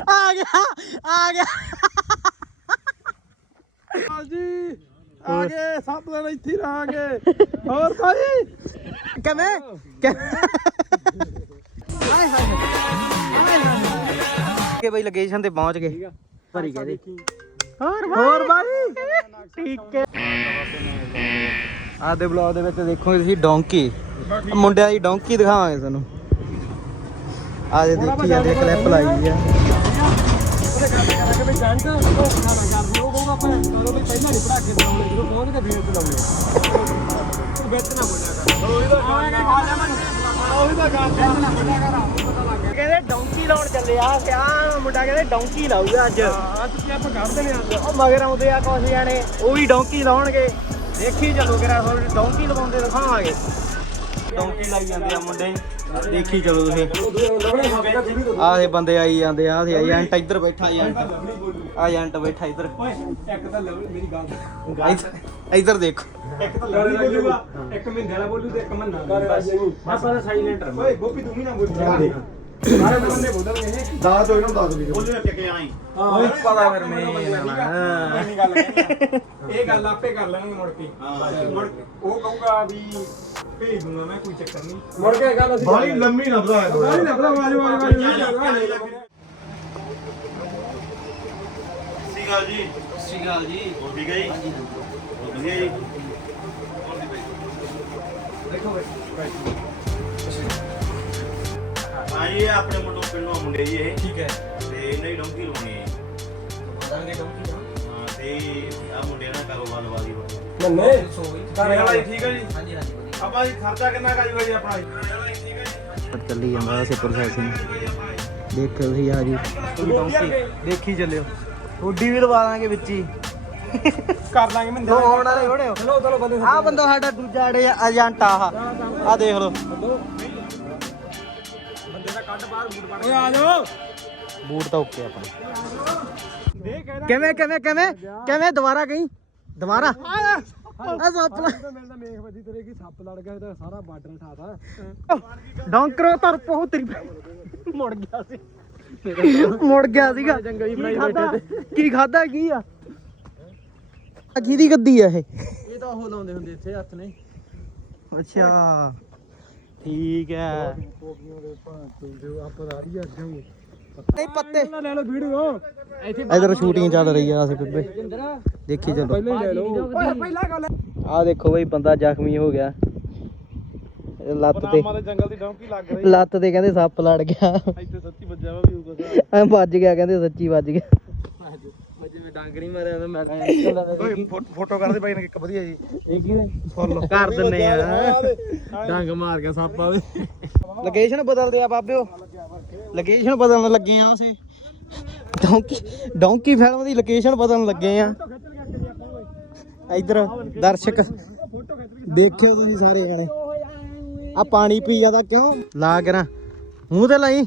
ਆ ਗਿਆ ਆ ਗਿਆ। ਜੀ ਆ ਗਏ ਸੱਤ ਦਿਨ ਇੱਥੇ ਰਹਾਂਗੇ। ਹੋਰ ਭਾਈ ਕਿਵੇਂ? ਹਾਏ ਹਾਏ ਹਾਏ। ਕਿ ਬਈ ਲੋਕੇਸ਼ਨ ਤੇ ਪਹੁੰਚ ਗਏ। ਭਰੀ ਗਏ। ਹੋਰ ਹੋਰ ਭਾਈ ਠੀਕ ਹੈ। ਆਦੇ ਬਲੌਗ ਦੇ ਵਿੱਚ ਦੇਖੋਗੇ ਤੁਸੀਂ ਡੌਂਕੀ ਮੁੰਡਿਆਂ ਦੀ ਡੌਂਕੀ ਦਿਖਾਵਾਂਗੇ ਤੁਹਾਨੂੰ। ਆ ਜੇ ਦੇਖੀ ਜਾਂਦੇ ਕਲਿੱਪ ਲਾਈ ਆ। ਉਹਦੇ ਗੱਲ ਕਰਾਂਗੇ ਵੀ ਜੰਟ ਉਹ ਖਾਣਾ ਕਰਦੇ ਉਹ ਕਹੂਗਾ ਆਪਾਂ ਕਰੋ ਵੀ ਪਹਿਲਾਂ ਨਹੀਂ ਪੜਾ ਕੇ ਦਵਾਂਗੇ ਜਦੋਂ ਪਹੁੰਚ ਕੇ ਫੇਰ ਚਲਾਉਂਦੇ ਤੂੰ ਵਿੱਚ ਨਾ ਬੋਲਿਆ ਕਰ ਉਹੀ ਤਾਂ ਗੱਲ ਉਹੀ ਤਾਂ ਗੱਲ ਵਿੱਚ ਨਾ ਬੋਲਿਆ ਕਰ ਉਹ ਪਤਾ ਲੱਗ ਗਿਆ ਕਹਿੰਦੇ ਡੌਂਕੀ ਲਾਉਣ ਚੱਲੇ ਆ ਆ ਮੁੰਡਾ ਕਹਿੰਦੇ ਡੌਂਕੀ ਲਾਊਗਾ ਅੱਜ। ਹਾਂ ਕੀ ਆਪਾਂ ਕਰਦੇ ਨੇ ਅੱਜ ਉਹ ਮਗਰ ਆਉਂਦੇ ਆ ਕੁਛ ਜਾਣੇ ਉਹ ਵੀ ਡੌਂਕੀ ਲਾਉਣਗੇ। ਦੇਖੀ ਚੱਲੋ ਕਿਰਾ ਹੋਰ ਡੌਂਕੀ ਲਵਾਉਂਦੇ ਦਿਖਾਵਾਂਗੇ। ਡੌਂਕੀ ਲਾਈ ਜਾਂਦੇ ਆ ਮੁੰਡੇ। ਦੇਖੀ ਚਲੋ ਤੁਸੀਂ। ਆਹ ਇਹ ਬੰਦੇ ਆਈ ਜਾਂਦੇ ਆ ਆਹ ਏਜੰਟ ਇੱਧਰ ਬੈਠਾ ਏਜੰਟ। ਆ ਏਜੰਟ ਬੈਠਾ ਇੱਧਰ। ਓਏ ਇੱਕ ਤਾਂ ਲਵ ਮੇਰੀ ਗੱਲ ਇੱਧਰ- ਇੱਧਰ ਦੇਖੋ। ਇੱਕ ਤਾਂ ਲਵ ਬੋਲੂਗਾ ਇੱਕ ਮਹਿੰਦੇ ਵਾਲਾ ਬੋਲੂ ਤੇ ਇੱਕ ਮੰਨਾ ਆਪਾਂ ਤਾਂ ਸਾਇਲੈਂਟ ਰਹਾਂ ਓਏ ਗੋਪੀ ਤੂੰ ਵੀ ਨਾ ਬੋਲ। ਸਾਰੇ ਬੰਦੇ ਬੋਲਣਗੇ ਇਹ ਦੱਸ ਦੋ ਇਹਨੂੰ ਦੱਸ ਵੀਡੀਓ ਬੋਲੂ ਕਿ ਕਿ ਆਈ ਹਾਂ। ਪਤਾ ਫਿਰ ਮੈਂ ਗੱਲ। ਇਹ ਗੱਲ ਆਪੇ ਕਰ ਲੈਣਗੇ ਮੁੜ ਕੇ। ਮੁੜ ਉਹ ਕਹੂਗਾ ਵੀ ਭੇਜ ਦੂੰਗਾ ਮੈਂ ਕੋਈ ਚੱਕਰ ਨਹੀਂ ਮੁੜ ਕੇ ਗੱਲ ਅਸੀਂ ਬਾਲੀ ਲੰਮੀ ਨਾ ਵਧਾਇਆ ਥੋੜਾ ਬਾਲੀ ਨਾ ਬੜਾ ਆਜੋ ਆਜੋ ਆਜੋ ਸਤਿ ਸ਼੍ਰੀ ਅਕਾਲ ਜੀ ਸ੍ਰੀ ਅਕਾਲ ਜੀ ਹੋਰ ਠੀਕ ਹੈ ਜੀ ਹੋਰ ਵਧੀਆ ਜੀ ਦੇਖੋ ਹਾਂ ਜੀ ਇਹ ਆਪਣੇ ਮੁੰਡੋਂ ਪਿੰਡੋਂ ਮੁੰਡੇ ਜੀ ਇਹ। ਠੀਕ ਹੈ। ਤੇ ਇਹਨਾਂ ਦੀ ਡੌਂਕੀ ਲਾਉਣੀ ਹੈ। ਜੀ। ਹਾਂ ਤੇ ਆ ਮੁੰਡੇ ਨਾਲ ਕਾਰੋਬਾਰ ਲਵਾ ਦੀ ਮੰਨੇ ਸੋ ਗਈ। ਘਰੇ ਵਾਲਾ ਜੀ ਠੀਕ ਹੈ ਜੀ। ਹਾਂਜੀ ਹਾਂਜੀ। ਆਪਾਂ ਜੀ ਖਰਚਾ ਕਿੰਨਾ ਕਰੀ ਜੀ ਆਪਣਾ ਜੀ? ਚੱਲੀ ਜਾਂਦਾ ਸੇ ਪ੍ਰੋਸੈਸਿੰਗ ਦੇਖੋ ਤੁਸੀਂ ਆ ਜੀ। ਦੇਖੀ ਚੱਲਿਓ। ਹੁੱਡੀ ਵੀ ਲਵਾ ਦਾਂਗੇ ਵਿੱਚ ਹੀ। ਕਰ ਲਾਂਗੇ ਮਹਿੰਦੇ ਦੋ ਆਉਣ ਵਾਲੇ ਹੋਣੇ ਚਲੋ ਚਲੋ ਬੰਦੇ ਆ ਬੰਦਾ ਸਾਡਾ ਦੂਜਾ ਏਜੰਟ ਆ ਆ ਦੇਖ ਲਓ। ਬੰਦੇ ਦਾ ਕੱਢ ਬਾਹਰ ਬੂਟ ਪਾ ਓਏ ਆ ਜਾਓ। ਬੂਟ ਤਾਂ ਓਕੇ ਕਹਿਦਾ ਕਿਵੇਂ ਕਿਵੇਂ ਕਿਵੇਂ? ਕਿਵੇਂ? ਦੁਬਾਰਾ ਗਈ ਦੁਬਾਰਾ? ਆ ਸੱਪ ਲ- ਮਿਲਦਾ ਮੇਖ ਵੱਜੀ ਤੇਰੇ ਕੀ ਸੱਪ ਲੜ ਗਿਆ ਇਹਦਾ ਸਾਰਾ ਬਾਰਡਰ ਠਾਤਾ। ਡੌਂਕਰੋ ਤਰ ਪਹੁ ਤੇਰੀ ਮੁੜ ਗਿਆ ਸੀ। ਮੁੜ ਗਿਆ ਸੀਗਾ। ਜੰਗਲੀ ਕੀ ਬਣਾਈ? ਬੈਠੇ ਕੀ ਖਾਦਾ ਕੀ ਆ? ਆ ਕਿਹਦੀ ਗੱਦੀ ਆ ਇਹ? ਇਹ ਤਾਂ ਉਹ ਲਾਉਂਦੇ ਹੁੰਦੇ ਇੱਥੇ ਹੱਥ ਨੇ ਅੱਛਾ। ਠੀਕ ਹੈ। ਕੋਪੀਆਂ ਦੇ ਭਾਂ ਜੋ ਆਪਾਂ ਆ ਰਹੀ ਅੱਜ ਨੂੰ ਨਹੀਂ ਪੱਤੇ। ਲੈ ਲਓ ਵੀਡੀਓ ਇੱਥੇ ਇਧਰ ਸ਼ੂਟਿੰਗ ਚੱਲ ਰਹੀ ਆ ਅਸੀਂ ਬੇਬੇ ਦੇਖੀ ਚਲੋ। ਪਹਿਲਾਂ ਹੀ ਲੈ ਲਓ। ਓਏ ਪਹਿਲਾਂ ਗੱਲ। ਆ ਦੇਖੋ ਬਈ ਬੰਦਾ ਜ਼ਖਮੀ ਹੋ ਗਿਆ। ਲੱਤ ਤੇ ਮਾਰੇ ਜੰਗਲ ਦੀ ਡੌਂਕੀ ਲੱਗ ਰਹੀ ਲੱਤ ਤੇ ਕਹਿੰਦੇ ਸੱਪ ਲੜ ਗਿਆ। ਇੱਥੇ ਸੱਚੀ ਵੱਜਿਆ ਵਾ ਵੱਜ ਗਿਆ ਕਹਿੰਦੇ ਸੱਚੀ ਵੱਜ ਗਿਆ। ਜਿਵੇਂ ਡੰਗ ਨਹੀਂ ਮਾਰਿਆ ਮੈਂ ਓਏ ਫੋਟੋ ਕਰਦੇ ਬਾਈ ਨੇ ਇੱਕ ਵਧੀਆ ਜੀ। ਇਹ ਕੀ ਫੁੱਲ। ਕਰ ਦਿੰਨੇ ਆ। ਡੰਗ ਮਾਰ ਕੇ ਸੱਪ ਆਵੇ ਲੋਕੇਸ਼ਨ ਬਦਲਦੇ ਆ ਬਾਬਿਓ। ਲੋਕੇਸ਼ਨ ਬਦਲਣ ਲੱਗੇ ਆ ਉਸੇ। ਡੌਂਕੀ ਡੌਂਕੀ ਫਿਲਮ ਦੀ ਲੋਕੇਸ਼ਨ ਬਦਲਣ ਲੱਗੇ ਆ। ਇਧਰ ਦਰਸ਼ਕ ਦੇਖਿਓ ਤੁਸੀਂ ਸਾਰੇ ਜਣੇ। ਆ ਪਾਣੀ ਪੀ ਜਾਂਦਾ ਕਿਉਂ? ਲਾ ਕੇ ਨਾ ਮੂੰਹ ਤੇ ਲਾਈ।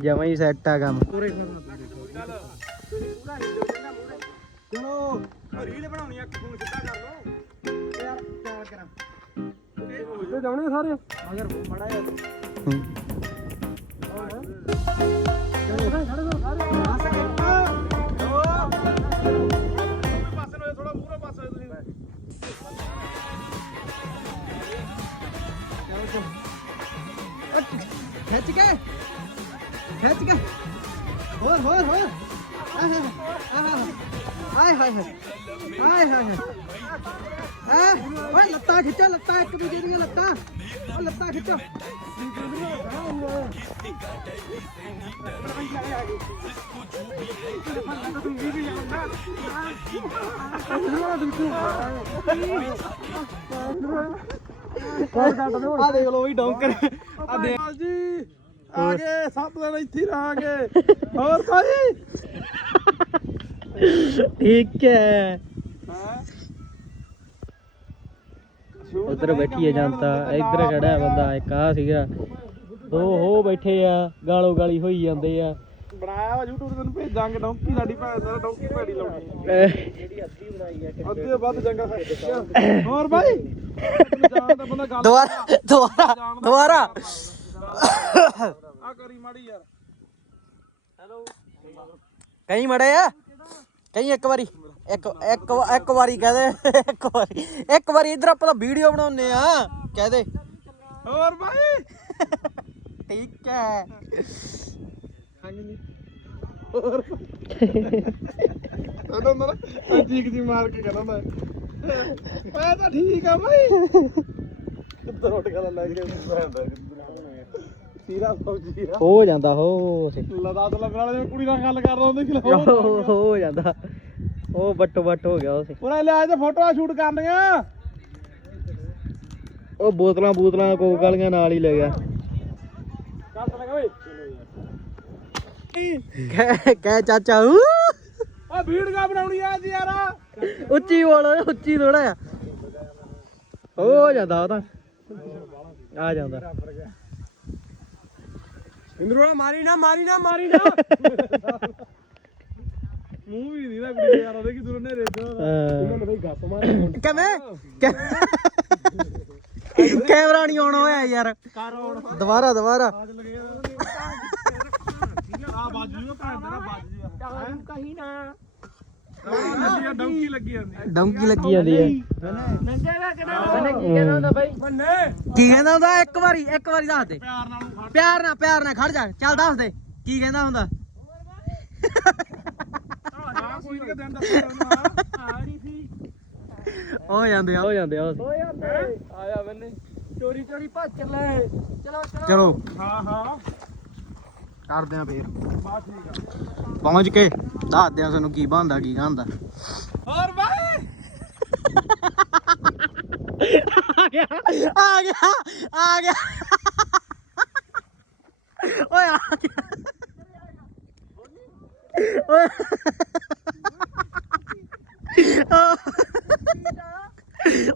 ਜਮਾਂ ਹੀ ਸੈੱਟ ਆ ਕੰਮ। ਚਲੋ। ਰੀਲ ਬਣਾਉਣੀ ਆ ਫੋਨ ਸਿੱਧਾ ਕਰ ਲਓ। ਯਾਰ ਕਾਲ ਕਰਾਂ। ਤੇ ਜਾਣੇ ਸਾਰੇ? ਅਗਰ ਮੜਾ ਜਾ ਪਾਸੇ ਨੂੰ ਥੋੜਾ ਮੂਹਰੇ ਪਾਸੇ ਤੁਸੀਂ ਖਿੱਚ ਕੇ ਖਿੱਚ ਕੇ। ਹੋਰ ਹੋਰ ਹੋਰ। ਆਏ ਹਾਏ ਹਾਏ। ਹਾਏ ਹਾਏ। ਹਾਂ? ਓਏ ਲੱਤਾਂ ਖਿੱਚੋ ਲੱਤਾਂ ਇੱਕ ਦੂਜੇ ਦੀਆਂ ਲੱਤਾਂ। ਓ ਲੱਤਾਂ ਖਿੱਚੋ। ਆ ਦੇਖ ਲੋ ਵੀ ਡੌਂਕਰ। ਆ ਦੇ ਜੀ ਆ ਗਏ ਸੱਤ ਦਿਨ ਇੱਥੇ ਹੀ ਰਹਾਂਗੇ ਹੋਰ ਭਾਈ ਠੀਕ ਹੈ। ਉਧਰ ਬੈਠੀ ਹੈ ਜਨਤਾ ਇੱਧਰ ਖੜਾ ਹੈ ਬੰਦਾ ਇੱਕ ਆ ਸੀਗਾ। ਦੋ ਹੋ ਬੈਠੇ ਆ ਗਾਲੋ ਗਾਲੀ ਹੋਈ ਜਾਂਦੇ ਆ। ਬਣਾਇਆ ਵਾ YouTube ਤੇ ਤੈਨੂੰ ਭੇਜਾਂਗੇ ਡੌਂਕੀ ਸਾਡੀ ਭੈਣ ਦਾ ਡੌਂਕੀ ਭੈੜੀ ਲਾਉਣੀ। ਅਹ ਅੱਧੇ ਵੱਧ ਜੰਗਾ ਹੋਰ ਭਾਈ ਦੁਬਾਰਾ ਦੁਬਾਰਾ ਦੁਬਾਰਾ। ਆ ਕਰੀ ਮਾੜੀ ਯਾਰ। ਕਈ ਮੜੇ ਆ ਕਈ ਇੱਕ ਵਾਰੀ। ਇੱਕ ਇੱਕ ਇੱਕ ਵਾਰੀ ਕਹਦੇ ਇੱਕ ਵਾਰੀ। ਇੱਕ ਵਾਰੀ ਇਧਰ ਆਪਾਂ ਤਾਂ ਵੀਡੀਓ ਬਣਾਉਨੇ ਆ। ਕਹਦੇ ਹੋਰ ਭਾਈ ਠੀਕ ਹੈ। ਉਹਨਾਂ ਨਾ ਅਜੀਕ ਜੀ ਮਾਰ ਕੇ ਕਹਿੰਦਾ ਮੈਂ। ਮੈਂ ਤਾਂ ਠੀਕ ਆ ਭਾਈ ਕਿੱਧਰ ਉੱਠ ਕੇ ਲੈ ਕੇ ਸੀਰਾ ਹੋ ਜਾਂਦਾ ਹੋ ਲਦਾ ਵਾਲੇ ਜਿਵੇਂ ਕੁੜੀ ਨਾਲ ਗੱਲ ਕਰਦਾ ਹੁੰਦਾ ਕਿ ਹੋ ਹੋ ਜਾਂਦਾ। ਉਹ ਬੱਟੋ ਬੱਟ ਹੋ ਗਿਆ ਉਸੇ ਉਹਨਾਂ ਲੈ ਤੇ ਫੋਟੋਆਂ ਸ਼ੂਟ ਕਰਨੀਆਂ। ਉਹ ਬੋਤਲਾਂ ਬੋਤਲਾਂ ਕੋਕ ਵਾਲੀਆਂ ਨਾਲ ਹੀ ਲੈ ਗਿਆ। ਓਏ। ਕਹਿ ਕਹਿ ਚਾਚਾ ਊ ਆ ਵੀਡੀਓ ਬਣਾਉਣੀ ਆ ਜੀ ਯਾਰ। ਉੱਚੀ ਬੋਲ ਉੱਚੀ ਥੋੜਾ ਆ ਹੋ ਜਾਂਦਾ ਉਹ ਤਾਂ। ਆ ਜਾਂਦਾ। ਇੰਦਰੋਂ ਮਾਰੀ ਨਾ ਮਾਰੀ ਨਾ ਮਾਰੀ ਨਾ। ਮੂੰਹ ਵੀ ਨਹੀਂ ਨਾ ਕੁੜੀ ਦੇ ਯਾਰ ਉਹਦੇ ਕਿ ਦੂਰੋਂ ਨੇ ਰੇਦੋ ਉਹਨਾਂ ਨੇ ਬਈ ਗੱਪ ਮਾਰੀ। ਕਿਵੇਂ? ਕੈਮਰਾ ਨਹੀਂ ਆਉਣ ਹੋਇਆ ਯਾਰ। ਦੁਬਾਰਾ ਦੁਬਾਰਾ। ਆ। ਬਾਜੂ ਨੂੰ ਭੈਣ ਤੇਰਾ ਬਾਜੂ ਆ। ਕਹੀਂ ਨਾ ਡੌਂਕੀ ਲੱਗੀ ਜਾਂਦੀ ਡੌਂਕੀ ਲੱਗੀ ਜਾਂਦੀ ਹੈ। ਕੀ ਕਹਿੰਦਾ ਬਾਈ ਮੰਨੇ। ਕੀ ਕਹਿੰਦਾ ਹੁੰਦਾ ਇੱਕ ਵਾਰੀ ਇੱਕ ਵਾਰੀ ਦੱਸ ਦੇ। ਪਿਆਰ ਨਾਲ ਪਿਆਰ ਨਾਲ ਪਿਆਰ ਨਾਲ ਖੜ ਜਾ। ਚੱਲ ਦੱਸ ਦੇ ਕੀ ਕਹਿੰਦਾ ਹੁੰਦਾ? ਕੋਈ ਨਹੀਂ ਦਿਨ ਸੀ ਹੋ ਜਾਂਦੇ ਆ ਹੋ ਜਾਂਦੇ ਆ। ਉਹ। ਓਏ ਆਇਆ ਬੰਨੇ ਚੋਰੀ ਚੋਰੀ ਭੱਜ ਚੱਲੇ। ਚਲੋ ਚਲੋ। ਚਲੋ। ਹਾਂ ਹਾਂ। ਕਰਦੇ ਆ ਫੇਰ। ਬਾ ਠੀਕ ਆ। ਪਹੁੰਚ ਕੇ ਦੱਸਦੇ ਆ ਤੁਹਾਨੂੰ ਕੀ ਬਣਦਾ ਕੀ ਖਾਂਦਾ। ਹੋਰ ਬਾਈ। ਆ ਗਿਆ ਆ ਗਿਆ ਆ ਗਿਆ ਓਏ ਆ ਗਿਆ ਓਏ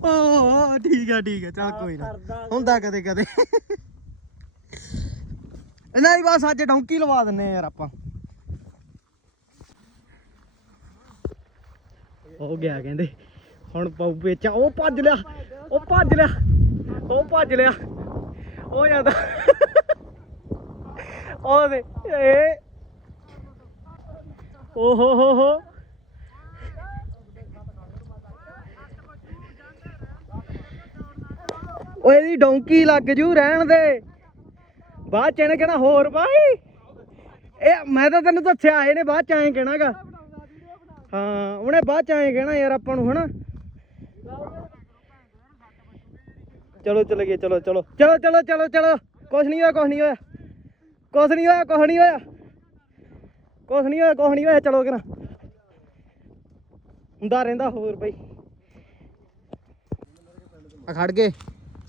ਓ ਠੀਕ ਆ ਠੀਕ ਆ ਚੱਲ ਕੋਈ ਨਾ। ਹੁੰਦਾ ਕਦੇ ਕਦੇ। ਇਹਨਾਂ ਦੀ ਬਸ ਅੱਜ ਡੌਂਕੀ ਲਵਾ ਦਿੰਨੇ ਆ ਯਾਰ ਆਪਾਂ। ਹੋ ਗਿਆ ਕਹਿੰਦੇ ਹੁਣ ਪਾਉ ਵੇਚਾ। ਉਹ ਭੱਜ ਲਿਆ ਉਹ ਭੱਜ ਲਿਆ ਉਹ ਭੱਜ ਲਿਆ। ਉਹ ਜਾਂਦਾ। ਉਹ ਦੇ ਏ ਓ ਹੋ ਹੋ ਹੋ। ਓਏ ਇਹਦੀ ਡੌਂਕੀ ਲੱਗ ਜੂ ਰਹਿਣ ਦੇ। ਬਾਅਦ ਚ ਇਹਨੇ ਕਹਿਣਾ, ਹੋਰ ਭਾਈ ਇਹ ਮੈਂ ਤਾਂ ਤੈਨੂੰ ਦੱਸਿਆ, ਇਹਨੇ ਬਾਅਦ ਚ ਐਂ ਕਹਿਣਾਗਾ। ਹਾਂ, ਉਹਨੇ ਬਾਅਦ ਚ ਐਂ ਕਹਿਣਾ ਯਾਰ ਆਪਾਂ ਨੂੰ, ਹਨਾ। ਚਲੋ, ਚਲੇ ਗਏ, ਚਲੋ ਚਲੋ। ਚਲੋ ਚਲੋ ਚਲੋ ਚਲੋ। ਕੁਛ ਨਹੀਂ ਹੋਇਆ, ਕੁਛ ਨਹੀਂ ਹੋਇਆ। ਕੁਛ ਨਹੀਂ ਹੋਇਆ, ਕੁਛ ਨਹੀਂ ਹੋਇਆ। ਕੁਛ ਨਹੀਂ ਹੋਇਆ, ਕੁਛ ਨਹੀਂ ਹੋਇਆ, ਚਲੋ ਕਿਨਾ ਹੁੰਦਾ ਰਹਿੰਦਾ ਹੋਰ ਬਈ। ਆ ਖੜ ਗਏ।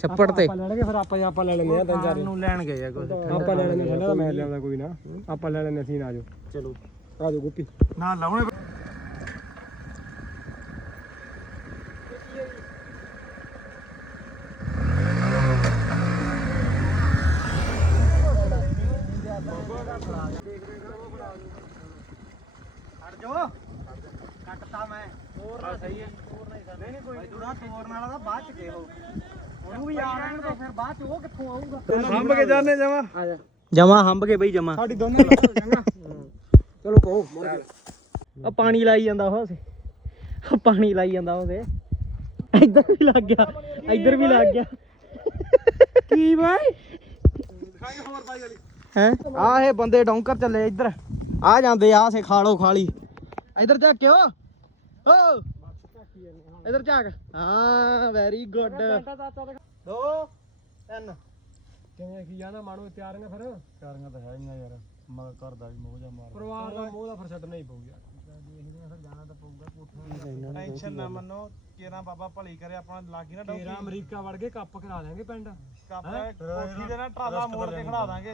ਛੱਪੜ ਤੇ। ਆਪਾਂ ਲੈਣਗੇ ਫਿਰ ਆਪਾਂ ਆਪਾਂ ਲੈ ਲੈਂਦੇ ਆ ਤਿੰਨ ਚਾਰ। ਨੂੰ ਲੈਣ ਗਏ ਆ ਕੁਛ ਆਪਾਂ ਲੈ ਲੈਂਦੇ ਠੰਡਾ ਤਾਂ ਮੈਂ ਲਿਆਉਂਦਾ ਕੋਈ ਨਾ। ਆਪਾਂ ਲੈ ਲੈਂਦੇ ਅਸੀਂ ਆ ਜਾਓ। ਚਲੋ। ਆ ਜਾਓ ਗੁੱਪੀ। ਨਾ ਲਾਉਣੇ ਹਟ ਜਾ ਕੱਟਤਾ ਮੈਂ। ਤੋਰ ਨਾ ਸਹੀ ਹੈ। ਤੋਰ ਨਹੀਂ ਸਕਦੇ ਨਹੀਂ। ਕੋਈ ਦੂਰਾ ਤੋਰਨ ਵਾਲਾ ਤਾਂ ਬਾਅਦ ਚ ਦੇਵੋ ਉਹਨੂੰ ਵੀ ਆ ਲੈਣ ਤੋਂ ਫਿਰ ਬਾਅਦ ਚ ਉਹ ਕਿੱਥੋਂ ਆਊਗਾ? ਹੰਬ ਕੇ ਜਾਣੇ ਜਾਵਾ ਆ ਜਾ। ਜਮਾ ਹੰਬ ਕੇ ਬਈ ਜਮਾ। ਸਾਡੀ ਦੋਨੇ ਲਾ ਚੰਗਾ ਚਲੋ ਕਹੋ ਮੁੜ ਕੇ ਉਹ ਪਾਣੀ ਲਾਈ ਜਾਂਦਾ ਉਹ ਸੇ ਉਹ ਪਾਣੀ ਲਾਈ ਜਾਂਦਾ ਉਹ ਸੇ ਇੱਧਰ ਵੀ ਲੱਗ ਗਿਆ ਇੱਧਰ ਵੀ ਲੱਗ ਗਿਆ। ਕੀ ਬਾਈ? ਹੈ? ਆ ਇਹ ਬੰਦੇ ਡੌਂਕਰ ਚੱਲੇ ਇੱਧਰ। ਆ ਜਾਂਦੇ ਆ ਸੇ ਖਾ ਲੋ ਖਾਲੀ ਇੱਧਰ ਝਾਕਿਓ ਓ! ਇੱਧਰ ਝਾਕ। ਹਾਂ ਵੈਰੀ ਗੁੱਡ ਦੋ ਤਿੰਨ। ਕਿਵੇਂ ਕੀ ਜਾਣਾ ਮਾਣੋ ਤਿਆਰੀਆਂ ਫਿਰ? ਚਾਰੀਆਂ ਤਾਂ ਹੈ ਹੀ ਯਾਰ। ਮੈਂ ਘਰ ਦਾ ਵੀ ਮੋਜਾ ਮਾਰ ਪਰਿਵਾਰ ਦਾ ਮੋਹ ਦਾ ਫਿਰ ਛੱਡਣਾ ਹੀ ਪਊਗਾ ਟੈਨਸ਼ਨ ਨਾ ਮੰਨੋ ਕੇਰਾ ਬਾਬਾ ਭਲੀ ਕਰੇ ਆਪਣਾ ਲਾਗੀ ਨਾ ਤੇਰਾ ਅਮਰੀਕਾ ਵੜ ਕੇ ਕੱਪ ਕਰਾ ਦੇਾਂਗੇ ਪਿੰਡ। ਕਾਪਾ ਕੋਠੀ ਦੇ ਨਾ ਟਰਾਲਾ ਮੋੜ ਕੇ ਖੜਾ ਦਾਂਗੇ।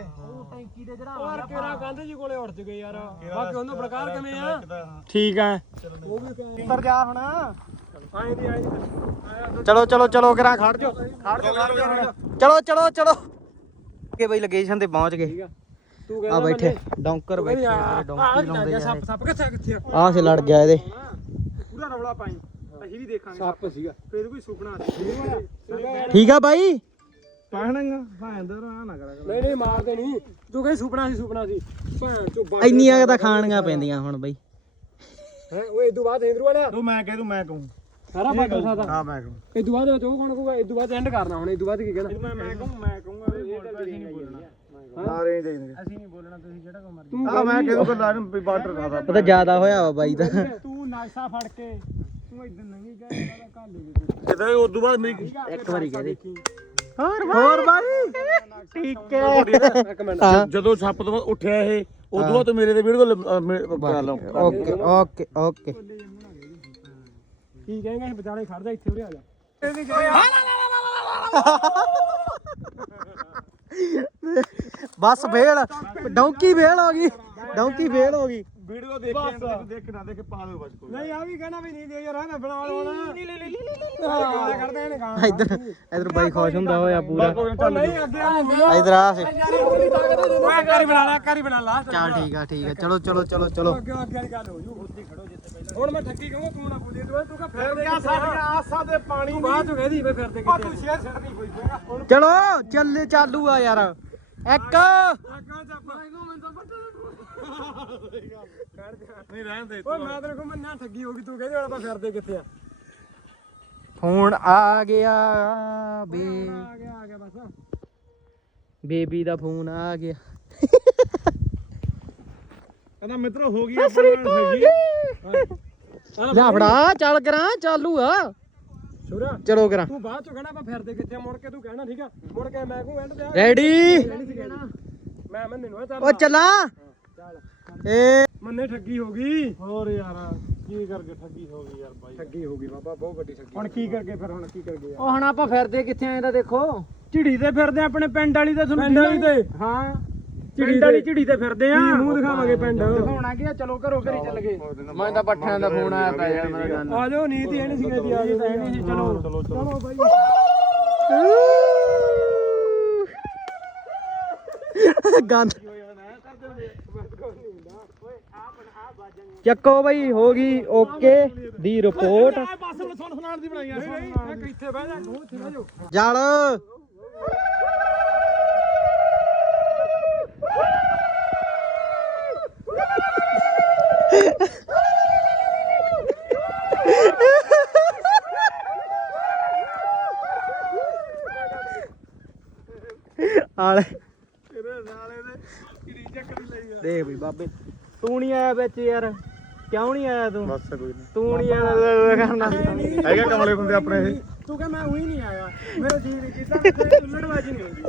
ਟੈਂਕੀ ਦੇ ਹੋਰ ਕਿਹੜਾ ਗਾਂਧੀ ਜੀ ਕੋਲੇ ਉੜ ਚੁਕੇ ਯਾਰ। ਬਾਕੀ ਉਹਨੂੰ ਪ੍ਰਕਾਰ ਕਿਵੇਂ ਆ? ਠੀਕ ਆ ਉਹ ਵੀ ਕਹਿੰਦੇ ਇੱਧਰ ਜਾ ਹੁਣ? ਆਏ ਦੀ ਆਏ ਦੀ ਚਲੋ ਚਲੋ ਚਲੋ ਕਰਾਂ ਖੜ ਜਾ ਖੜ ਜਾ ਖੜ ਜਾ ਚਲੋ ਚਲੋ ਚਲੋ। ਕੇ ਬਈ ਲੋਕੇਸ਼ਨ ਤੇ ਪਹੁੰਚ ਗਏ। ਤੂੰ ਆ ਬੈਠੇ ਡੌਂਕਰ ਬੈਠੇ ਡੌਂਕੀ ਲਾਉਂਦੇ ਆ ਸੱਪ ਸੱਪ ਕਿੱਥੇ ਕਿੱਥੇ ਆ? ਆ ਸੇ ਲੜ ਗਿਆ ਇਹਦੇ। ਪੂਰਾ ਰੌਲਾ ਪਾਈ। ਅਸੀਂ ਵੀ ਦੇਖਾਂਗੇ ਸੱਪ ਸੀਗਾ। ਫੇਰ ਕੋਈ ਸੁਪਨਾ ਸੀ। ਠੀਕ ਆ ਬਾਈ? ਪਹਿਣਾਂਗਾ ਭਾਂਦਰ ਆ ਨਾ ਕਰਾ। ਨਹੀਂ ਨਹੀਂ ਮਾਰਦੇ ਨਹੀਂ ਤੂੰ ਕਹੇ ਸੁਪਨਾ ਸੀ ਸੁਪਨਾ ਸੀ। ਭੈਣ ਚੋ ਇੰਨੀਆਂ ਕੁ ਤਾਂ ਖਾਣੀਆਂ ਪੈਂਦੀਆਂ ਹੁਣ ਬਈ। ਹੈ ਉਹ ਇਦੋਂ ਬਾਅਦ ਹਿੰਦੂ ਵਾਲਾ ਤੂੰ ਮੈਂ ਕਹਿ ਦੂੰ ਮੈਂ ਕਹੂੰ। ਸਾਰਾ ਬਾਟਰ ਸਾਦਾ। ਹਾਂ ਮੈਂ ਕਹੂੰ। ਇਦੋਂ ਬਾਅਦ ਉਹ ਕੌਣ ਕਹੂਗਾ? ਇਦੋਂ ਬਾਅਦ ਐਂਡ ਕਰਨਾ ਹੁਣ ਇਦੋਂ ਬਾਅਦ ਕੀ ਕਹਿਣਾ? ਮੈਂ ਮੈਂ ਕਹੂੰ ਮੈਂ ਕਹੂੰਗਾ ਵੀ ਬੋਲ ਅਸੀਂ ਨਹੀਂ ਬੋਲਣਾ ਸਾਰੇ ਚਾਹੀਦੇ ਅਸੀਂ ਨਹੀਂ ਬੋਲਣਾ ਤੁਸੀਂ ਜਿਹੜਾ ਕੋ ਮਰਜ਼ੀ ਤੂੰ ਆ ਮੈਂ ਕਹਿ ਦੂੰ ਗੱਲਾਂ ਨੂੰ ਵੀ ਬਾਰਡਰ ਖਾਦਾ ਉਹ ਤਾਂ ਜ਼ਿਆਦਾ ਹੋਇਆ ਵਾ ਬਾਈ ਦਾ। ਤੂੰ ਨਾਸ਼ਾ ਫੜ ਕੇ ਤੂੰ ਇਦਾਂ ਨਹੀਂ ਗਏ ਘਰ ਲੈ ਗਏ ਕਿਤੇ ਉਸ ਤੋਂ ਬਾਅਦ ਮੇਰੀ ਇੱਕ ਵਾਰੀ ਕਹਿ ਦੇ। ਹੋਰ ਹੋਰ ਬਾਈ। ਠੀਕ ਹੈ। ਇੱਕ ਮਿੰਟ। ਹਾਂ। ਜਦੋਂ ਛੱਪ ਤੋਂ ਉੱਠਿਆ ਇਹ ਉਦੋਂ ਬਾਅਦ ਤੂੰ ਮੇਰੇ ਤੇ ਵੀਡੀਓ ਕਰਾ ਲਓ। ਓਕੇ ਓਕੇ ਓਕੇ ਕੀ ਕਹੇਗਾ ਵਿਚਾਲੇ ਖੜਦਾ ਇੱਥੇ ਉਰੇ ਆ ਜਾ। ਬਸ ਫੇਲ ਡੌਂਕੀ ਫੇਲ ਹੋ ਗਈ ਡੌਂਕੀ ਫੇਲ ਹੋ ਗਈ। ਵੀਡੀਓ ਦੇਖ ਕੇ ਦੇਖ ਨਾ ਦੇਖ ਪਾ ਦਿਓ ਬਸ ਕੋਈ। ਨਹੀਂ ਆ ਵੀ ਕਹਿਣਾ ਵੀ ਨਹੀਂ ਦੇ ਯਾਰ ਮੈਂ ਬਣਾ ਲਵਾਂ ਕਰਦੇ ਨੇ ਇਧਰ ਇਧਰ ਬਾਈ ਖੁਸ਼ ਹੁੰਦਾ ਹੋਇਆ ਪੂਰਾ। ਉਹ ਨਹੀਂ ਅੱਗੇ ਆ ਇਧਰ ਆ ਸੇ ਓਏ ਕਾਰੀ ਬਣਾ ਲਾ ਕਾਰੀ ਬਣਾ ਲਾ ਚੱਲ ਠੀਕ ਆ ਠੀਕ ਆ। ਚਲੋ ਚਲੋ ਚਲੋ ਚਲੋ। ਅੱਗੇ ਅੱਗੇ ਵਾਲੀ ਗੱਲ ਹੋ ਜੂ। ਉੱਥੇ ਖੜੋ ਜਿੱਥੇ ਪਹਿਲਾਂ ਹੁਣ ਮੈਂ ਠੱਗੀ ਕਹੂੰਗਾ ਤੂੰ ਨਾ ਬੋਲੀ ਤੂੰ ਤੂੰ ਕਹ ਫੇਰ ਦੇ ਕਿਆ ਸਾਡੀਆਂ ਆਸਾਂ ਦੇ ਪਾਣੀ ਬਾਅਦ ਚ ਕਹਦੀ ਮੈਂ ਫਿਰਦੇ ਕਿੱਥੇ ਤੂੰ ਸ਼ੇਰ ਛੱਡਦੀ ਕੋਈ ਜਗ੍ਹਾ ਹੁਣ ਚਲੋ ਚੱਲ ਚਾਲੂ ਆ ਯਾਰ। ਇੱਕ। ਅੱਗਾ ਚੱਪਾ ਇਹਨੂੰ ਮੈਂ ਤਾਂ ਪਤਾ ਨਹੀਂ ਰਹਿਣ ਦੇ ਓਏ ਮੈਂ ਤੇਰੇ ਕੋਲ ਮੰਨਾ ਠੱਗੀ ਹੋ ਗਈ ਤੂੰ ਕਹਿੰਦੇ ਹੁਣ ਆਪਾਂ ਫਿਰਦੇ ਕਿੱਥੇ ਆ? ਫੋਨ ਆ ਗਿਆ ਬੇ ਆ ਗਿਆ ਆ ਗਿਆ ਬਸ। ਬੇਬੀ ਦਾ ਫੋਨ ਆ ਗਿਆ। ਕਹਿੰਦਾ ਮਿੱਤਰੋ ਹੋ ਗਈ ਆਪਣਾ ਠੱਗੀ। ਲੈ ਫੜਾ ਚੱਲ ਕਰਾਂ ਚਾਲੂ ਆ। ਛੋਰਾ ਚਲੋ ਕਰਾਂ। ਤੂੰ ਬਾਅਦ ਚ ਕਹਿਣਾ ਆਪਾਂ ਫਿਰਦੇ ਕਿੱਥੇ ਆ ਮੁੜ ਕੇ ਤੂੰ ਕਹਿਣਾ ਠੀਕ ਆ? ਮੁੜ ਕੇ ਮੈਂ ਕਹੂੰ ਐਂਡ ਤੇ ਆ ਰੈਡੀ ਮੈਂ ਮੰਨੇ ਨੂੰ ਆ ਚੱਲ। ਓ ਚੱਲਾਂ। ਚੱਲ। ਏ। ਮੰਨੇ ਠੱਗੀ ਹੋ ਗਈ। ਹੋਰ ਯਾਰ ਕੀ ਕਰਕੇ ਠੱਗੀ ਹੋ ਗਈ ਯਾਰ ਬਾਈ? ਠੱਗੀ ਹੋ ਗਈ ਬਾਬਾ ਬਹੁਤ ਵੱਡੀ ਠੱਗੀ ਹੁਣ ਕੀ ਕਰਕੇ ਫਿਰ ਹੁਣ ਕੀ ਕਰ ਗਏ ਉਹ ਹੁਣ ਆਪਾਂ ਫਿਰਦੇ ਕਿੱਥੇ ਆਂ ਇਹਦਾ ਦੇਖੋ। ਝਿੜੀ ਤੇ ਫਿਰਦੇ ਆਪਣੇ ਪਿੰਡ ਵਾਲੀ ਤੇ ਤੁਹਾਨੂੰ ਪਿੰਡ ਵਾਲੀ ਤੇ? ਹਾਂ। ਪਿੰਡ ਵਾਲੀ ਝਿੜੀ ਤੇ ਫਿਰਦੇ ਆ। ਮੂੰਹ ਦਿਖਾਵਾਂਗੇ ਪਿੰਡ? ਦਿਖਾਉਣਾ ਕੀ ਆ? ਚਲੋ ਘਰੋਂ ਘਰੀ ਚੱਲ ਗਏ। ਮੈਂ ਤਾਂ ਪੱਠਿਆਂ ਦਾ ਫੋਨ ਆਇਆ ਪਿਆ ਯਾਰ ਮੇਰਾ ਆ ਜਾਓ ਨੀਤ ਹੀ ਨਹੀਂ ਸੀ ਕਦੀ ਆ ਸੀ ਚਲੋ। ਚਲੋ ਚਲੋ ਬਾਈ। ਗੰਦ। ਚੱਕੋ ਬਈ ਹੋ ਗਈ ਓਕੇ ਦੀ ਰਿਪੋਰਟ। ਬਸ ਸੁਣ ਸੁਣਾਣ ਦੀ ਬਣਾਈ ਆ ਨਹੀਂ ਨਹੀਂ ਇੱਥੇ ਬਹਿ ਜਾ ਉੱਥੇ ਬਹਿ ਜਾਓ ਜਲ ਆਲੇ। ਤੇਰੇ ਨਾਲੇ ਦੇ ਕਿੜੀ ਚੱਕਰੀ ਲਈ ਆ? ਦੇਖ ਬਈ ਬਾਬੇ ਤੂੰ ਨਹੀਂ ਆਇਆ ਵਿੱਚ ਯਾਰ। ਕਿਉਂ ਨਹੀਂ ਆਇਆ ਤੂੰ? ਬਸ ਕੋਈ ਨਹੀਂ ਤੂੰ ਨਹੀਂ ਆਇਆ ਕਰਨਾ ਹੈਗੇ ਕਮਲੇ ਬੰਦੇ ਆਪਣੇ ਇਹ। ਤੂੰ ਕਹ ਮੈਂ ਉਹੀ ਨਹੀਂ ਆਇਆ। ਮੇਰਾ ਜੀ ਨਹੀਂ ਕੀਤਾ ਤੇ ਉਲੜਵਾਜੀ ਨਹੀਂ ਹੁੰਦੀ